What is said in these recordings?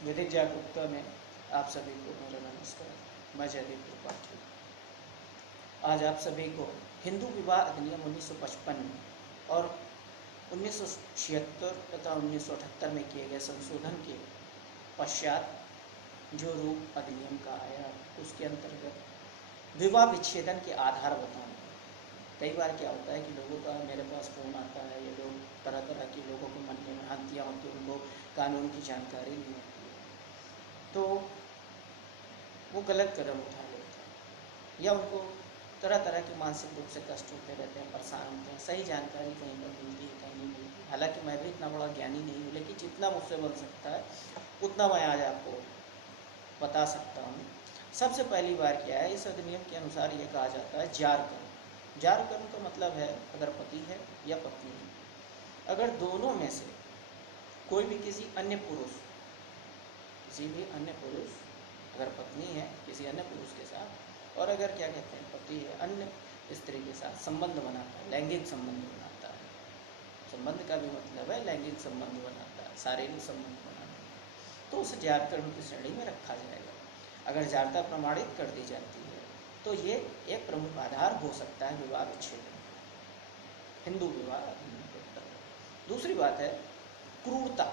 विधिक जागरूकता में आप सभी को मेरा नमस्कार। मैं जयदीप त्रिपाठी। आज आप सभी को हिंदू विवाह अधिनियम 1955 और 1976 तथा 1978 में किए गए संशोधन के पश्चात जो रूप अधिनियम का आया उसके अंतर्गत विवाह विच्छेदन के आधार बताऊंगा। कई बार क्या होता है कि लोगों का मेरे पास फ़ोन आता है, ये लोग तरह तरह की लोगों को मन में भ्रांतियाँ होती हैं, उनको कानून की जानकारी नहीं होती है, तो वो गलत कदम उठा लेते हैं या उनको तरह तरह के मानसिक रूप से कष्ट होते रहते हैं, परेशान होते हैं। सही जानकारी कहीं पर मिलती है, कहीं नहीं मिलती। हालांकि मैं भी इतना बड़ा ज्ञानी नहीं हूँ, लेकिन जितना मुझसे बन सकता है उतना मैं आज आपको बता सकता हूँ। सबसे पहली बार क्या है, इस अधिनियम के अनुसार ये कहा जाता है जार कर्म। जार कर्म का मतलब है अगर पति है या पत्नी है, अगर दोनों में से कोई भी किसी अन्य पुरुष अगर पत्नी है किसी अन्य पुरुष के साथ, और अगर क्या कहते हैं पति है अन्य स्त्री के साथ संबंध बनाता है, लैंगिक संबंध बनाता है। संबंध का भी मतलब है लैंगिक संबंध बनाता है, शारीरिक संबंध बनाता है, तो उसे जार कर्म की श्रेणी में रखा जाएगा। अगर जारता प्रमाणित कर दी जाती है तो ये एक प्रमुख आधार हो सकता है विवाह विच्छेदन, हिंदू विवाह अधिनियम के अंतर्गत। दूसरी बात है क्रूरता।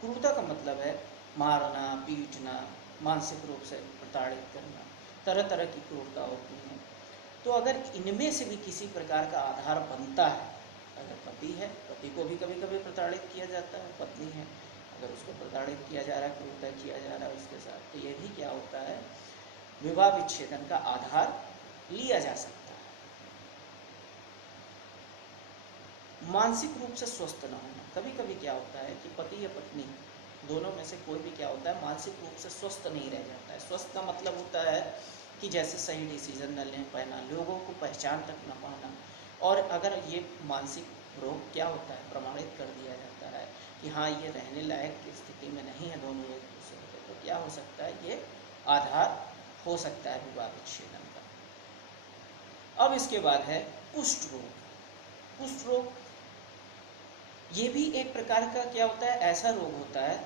क्रूरता का मतलब है मारना, पीटना, मानसिक रूप से प्रताड़ित करना, तरह तरह की क्रूरता होती है। तो अगर इनमें से भी किसी प्रकार का आधार बनता है, अगर पति है, पति को भी कभी कभी प्रताड़ित किया जाता है, पत्नी है अगर उसको प्रताड़ित किया जा रहा है, क्रूरता किया जा रहा है उसके साथ, तो ये भी क्या होता है विवाह विच्छेदन का आधार लिया जा सकता है। मानसिक रूप से स्वस्थ न होना। कभी कभी क्या होता है कि पति या पत्नी दोनों में से कोई भी क्या होता है मानसिक रूप से स्वस्थ नहीं रह जाता है। स्वस्थ का मतलब होता है कि जैसे सही डिसीजन न ले पाना, लोगों को पहचान तक न पाना। और अगर ये मानसिक रोग क्या होता है प्रमाणित कर दिया जाता है कि हाँ ये रहने लायक की स्थिति में नहीं है दोनों एक दूसरे के, तो क्या हो सकता है ये आधार हो सकता है विवाह विच्छेदन का। अब इसके बाद है कुष्ठ रोग। कुष्ठ रोग ये भी एक प्रकार का क्या होता है ऐसा रोग होता है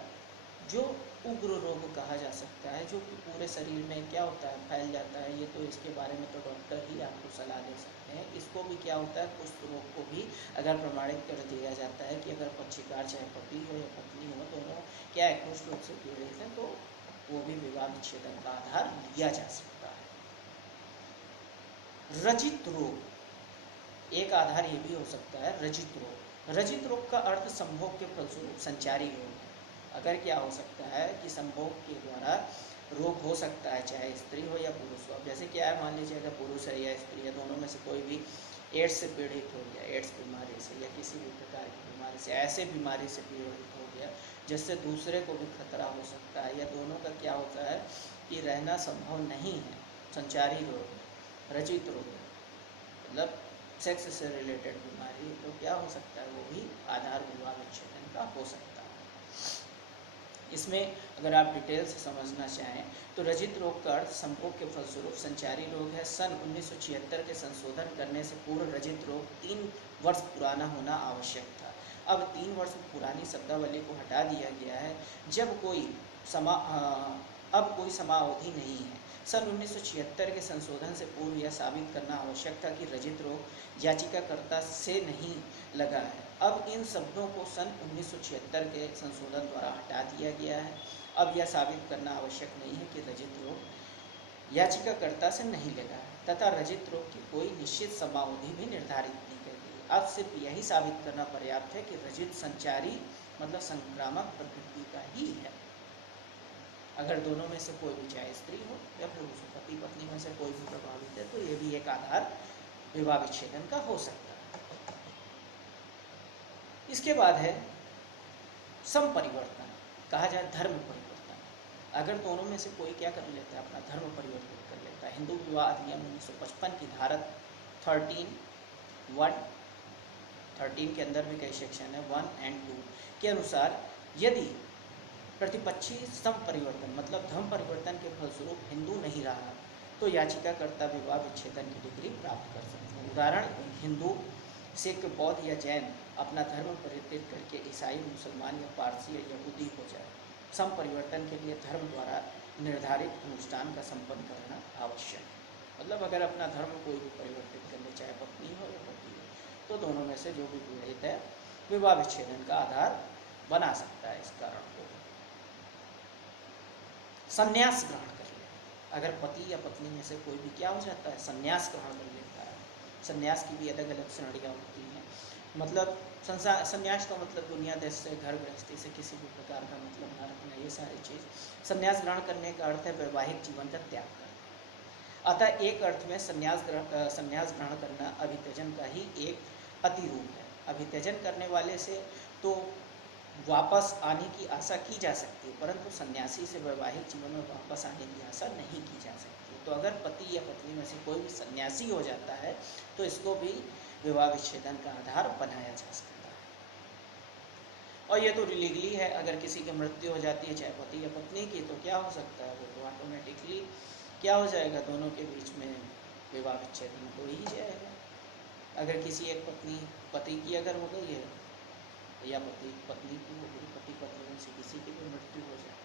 जो उग्र रोग कहा जा सकता है, जो कि पूरे शरीर में क्या होता है फैल जाता है। ये तो इसके बारे में तो डॉक्टर ही आपको सलाह दे सकते हैं। इसको भी क्या होता है कुष्ठ रोग को भी अगर प्रमाणित कर दिया जाता है कि अगर पक्षकार चाहे पति हो या पत्नी हो दोनों क्या है कुष्ठ रोग से पीड़ित हैं, तो वो भी विवाह विच्छेदन का आधार लिया जा सकता है। रजित रोग एक आधार ये भी हो सकता है। रजित रोग, रजित रोग का अर्थ संभोग के फलस्वरूप संचारी रोग है। अगर क्या हो सकता है कि संभोग के द्वारा रोग हो सकता है, चाहे स्त्री हो या पुरुष हो। अब जैसे क्या है मान लीजिए अगर पुरुष है या स्त्री है, दोनों में से कोई भी एड्स से पीड़ित हो गया, एड्स बीमारी से या किसी भी प्रकार की बीमारी से, ऐसे बीमारी से पीड़ित हो गया जिससे दूसरे को भी खतरा हो सकता है, या दोनों का क्या होता है कि रहना संभव नहीं है, संचारी रोग है, रजित रोग है, मतलब सेक्स से रिलेटेड बीमारी, तो क्या हो सकता है वो भी आधार विवाह विच्छेदन का हो सकता है। इसमें अगर आप डिटेल से समझना चाहें तो रजित रोग का अर्थ संभोग के फलस्वरूप संचारी रोग है। सन 1976 के संशोधन करने से पूर्व रजित रोग 3 वर्ष पुराना होना आवश्यक था। अब 3 वर्ष पुरानी शब्दावली को हटा दिया गया है अब कोई समाअवधि नहीं है। सन 1976 के संशोधन से पूर्व यह साबित करना आवश्यक था कि रजित रोग याचिकाकर्ता से नहीं लगा है। अब इन शब्दों को सन 1976 के संशोधन द्वारा हटा दिया गया है। अब यह साबित करना आवश्यक नहीं है कि रजित रोग याचिकाकर्ता से नहीं लगा है तथा रजित रोग की कोई निश्चित समाअवधि भी निर्धारित नहीं कर गई। अब सिर्फ यही साबित करना पर्याप्त है कि रजित संचारी मतलब संक्रामक प्रकृति का ही है। अगर दोनों में से कोई भी चाहे स्त्री हो या पुरुष हो, पति पत्नी में से कोई भी प्रभावित है, तो ये भी एक आधार विवाह विच्छेदन का हो सकता है। इसके बाद है समपरिवर्तन, कहा जाए धर्म परिवर्तन। अगर दोनों में से कोई क्या कर लेता है अपना धर्म परिवर्तित कर लेता है। हिंदू विवाह अधिनियम 1955 की धारा 13 के अंदर भी कई सेक्शन है 1 और 2 के अनुसार यदि प्रतिपक्षी सम परिवर्तन मतलब धर्म परिवर्तन के फलस्वरूप हिंदू नहीं रहा तो याचिकाकर्ता विवाह विच्छेदन की डिग्री प्राप्त कर सकते हैं। उदाहरण हिंदू, सिख, बौद्ध या जैन अपना धर्म परित्याग करके ईसाई, मुसलमान या पारसी या यहूदी हो जाए। सम परिवर्तन के लिए धर्म द्वारा निर्धारित अनुष्ठान का संपन्न करना आवश्यक है। मतलब अगर अपना धर्म कोई भी परिवर्तित कर ले, चाहे पत्नी हो या पति हो, तो दोनों में से जो भी विवाहित है विवाह विच्छेदन का आधार बना सकता है इस कारण को। संन्यास ग्रहण कर ले, अगर पति या पत्नी में से कोई भी क्या हो जाता है, संन्यास ग्रहण कर लेता है। संन्यास की भी अलग अलग श्रेणियाँ होती हैं। मतलब संन्यास का मतलब दुनिया देश से, घर गृहस्थी से किसी भी प्रकार का मतलब न रखना, ये सारी चीज़। संन्यास ग्रहण करने का अर्थ है वैवाहिक जीवन का त्याग करना। अतः एक अर्थ में संन्यास ग्रहण करना अभित्यजन का ही एक अतिरूप है। अभित्यजन करने वाले से तो वापस आने की आशा की जा सकती है, परंतु सन्यासी से वैवाहिक जीवन में वापस आने की आशा नहीं की जा सकती। तो अगर पति या पत्नी में से कोई भी सन्यासी हो जाता है तो इसको भी विवाह विच्छेदन का आधार बनाया जा सकता है। और ये तो लीगली है, अगर किसी की मृत्यु हो जाती है चाहे पति या पत्नी की, तो क्या हो सकता है, वो तो ऑटोमेटिकली क्या हो जाएगा, दोनों के बीच में विवाह विच्छेदन हो ही जाएगा। अगर किसी एक पत्नी पति की अगर हो गई है या पति पत्नी की हो गई, पति पत्नी में से किसी की भी मृत्यु हो जाए।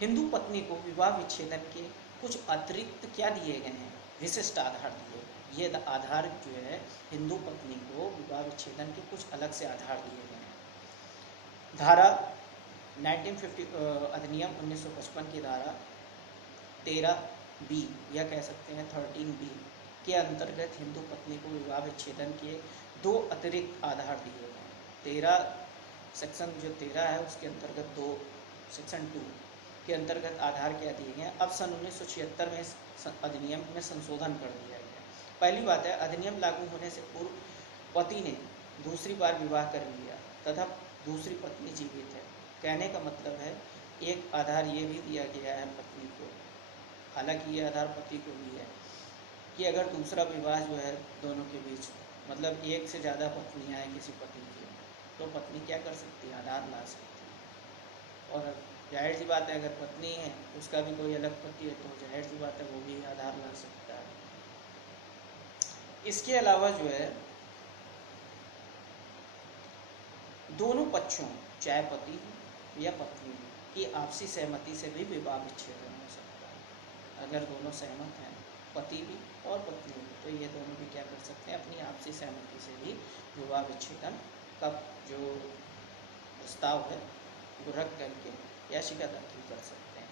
हिंदू पत्नी को विवाह विच्छेदन के कुछ अतिरिक्त क्या दिए गए हैं, विशिष्ट आधार दिए गए। ये आधार जो है हिंदू पत्नी को विवाह विच्छेदन के कुछ अलग से आधार दिए गए हैं। धारा 1950 अधिनियम 1955 की धारा 13B या कह सकते हैं 13B के अंतर्गत हिंदू पत्नी को विवाह विच्छेदन के दो अतिरिक्त आधार दिए गए। 13 सेक्शन जो 13 है उसके अंतर्गत दो सेक्शन 2 के अंतर्गत आधार क्या दिए गए। अब सन 1976 में अधिनियम में संशोधन कर दिया गया। पहली बात है, अधिनियम लागू होने से पूर्व पति ने दूसरी बार विवाह कर लिया तथा दूसरी पत्नी जीवित है। कहने का मतलब है एक आधार ये भी दिया गया है पत्नी को, हालांकि ये आधार पति को भी है कि अगर दूसरा विवाह जो है दोनों के बीच, मतलब एक से ज़्यादा पत्नियाँ हैं किसी पति की, तो पत्नी क्या कर सकती है, आधार ला सकती है। और जाहिर सी बात है अगर पत्नी है उसका भी कोई अलग पति है तो जाहिर सी बात है वो भी आधार ला सकता है। इसके अलावा जो है दोनों पक्षों चाहे पति या पत्नी की आपसी सहमति से भी विवाह विच्छेदन हो सकता है। अगर दोनों सहमत हैं, पति भी और पत्नी भी, तो ये दोनों भी क्या कर सकते हैं, अपनी आपसी सहमति से भी विवाह विच्छेदन का जो प्रस्ताव है वो रख करके याचिका दाखिल कर सकते हैं।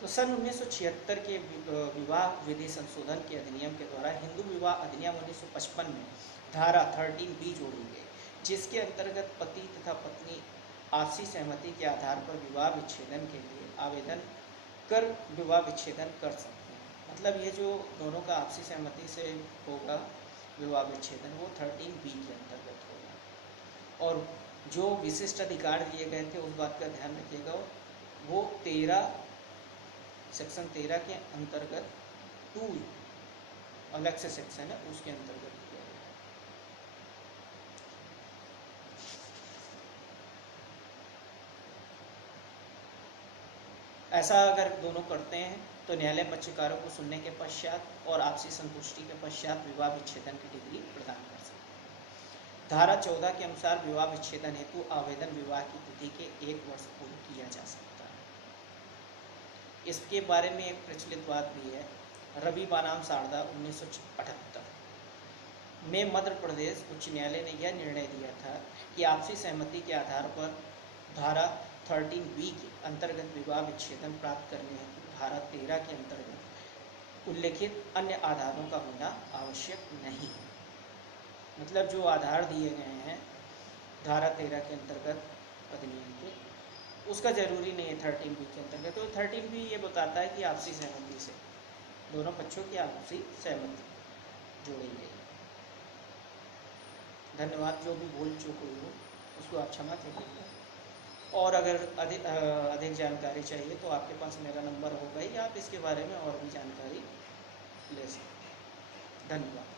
तो सन 1976 के विवाह विधि संशोधन के अधिनियम के द्वारा हिंदू विवाह अधिनियम 1955 में धारा 13B जोड़ी गई, जिसके अंतर्गत पति तथा पत्नी आपसी सहमति के आधार पर विवाह विच्छेदन के लिए आवेदन कर विवाह विच्छेदन कर सकते हैं। मतलब ये जो दोनों का आपसी सहमति से होगा विवाह विच्छेदन वो 13B के अंतर्गत होगा। और जो विशिष्ट अधिकार दिए गए थे उस बात का ध्यान रखिएगा, वो 13 सेक्शन 13 के अंतर्गत 2 अलग से सेक्शन है उसके अंतर्गत किया गया है। ऐसा अगर दोनों करते हैं तो न्यायालय पक्षकारों को सुनने के पश्चात और आपसी संतुष्टि के पश्चात विवाह विच्छेदन की डिग्री प्रदान कर सकते हैं। धारा 14 के अनुसार विवाह विच्छेदन हेतु आवेदन विवाह की तिथि के 1 वर्ष पूर्व किया जा सकता है। इसके बारे में एक प्रचलित बात भी है। रवि बनाम शारदा 1978 में मध्य प्रदेश उच्च न्यायालय ने यह निर्णय दिया था कि आपसी सहमति के आधार पर धारा 13B के अंतर्गत विवाह विच्छेदन प्राप्त करने हेतु धारा 13 के अंतर्गत उल्लेखित अन्य आधारों का होना आवश्यक नहीं है। मतलब जो आधार दिए गए हैं धारा 13 के अंतर्गत अधिनियम के, उसका जरूरी नहीं है 13B के अंतर्गत। तो 13B ये बताता है कि आपसी सहमति से दोनों पक्षों की आपसी सहमति जोड़ी गई। धन्यवाद। जो भी भूल चूक हुई हो उसको आप क्षमा कीजिएगा। और अगर अधिक जानकारी चाहिए तो आपके पास मेरा नंबर होगा ही, आप इसके बारे में और भी जानकारी ले सकते हैं। धन्यवाद।